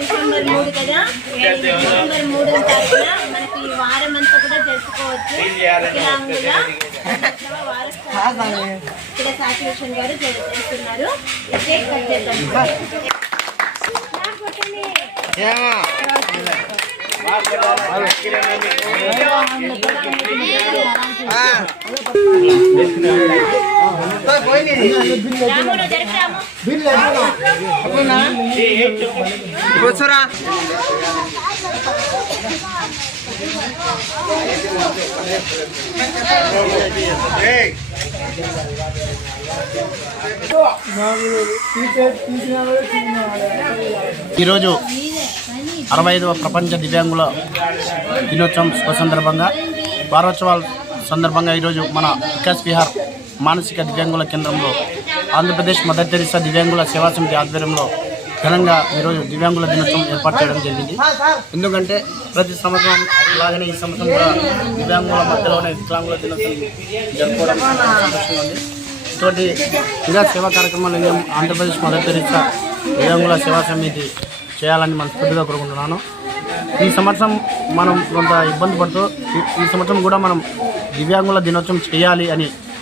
December మూడు కదా? December మూడు తారీఖున మనకి ఈ వారం అంతా కూడా జరుపుకోవచ్చు. వికలాంగుల దినోత్సవ వారోత్సవాలు ఇక్కడ గారు జరు- చేస్తున్నారు ఈ కేక్ కట్ చేద్దాం. కూర్చోరా ఈరోజు అరవై ఐదవ ప్రపంచ దివ్యాంగుల దినోత్సవం శుభ సందర్భంగా వారోత్సవాల సందర్భంగా ఈరోజు మన వికాస్ విహార్ మానసిక దివ్యాంగుల కేంద్రంలో ఆంధ్రప్రదేశ్ మదర్ తెరిసా దివ్యాంగుల సేవా సమితి ఆధ్వర్యంలో ఘనంగా ఈరోజు దివ్యాంగుల దినోత్సవం ఏర్పాటు చేయడం జరిగింది. ఎందుకంటే ప్రతి సంవత్సరం లాగానే ఈ సంవత్సరం కూడా దివ్యాంగుల మధ్యలోనే వికలాంగుల దినోత్సవం జరుపుకోవడం సంతోషంగా ఉంది. ఇటువంటి ఇంకా సేవా కార్యక్రమాలు ఆంధ్రప్రదేశ్ మదర్ తెరిసా దివ్యాంగుల సేవా సమితి చేయాలని మనస్ఫూర్తిగా కోరుకుంటున్నాను. ఈ సంవత్సరం మనం కొంత ఇబ్బంది పడుతూ ఈ సంవత్సరం కూడా మనం దివ్యాంగుల దినోత్సవం చేయాలి అని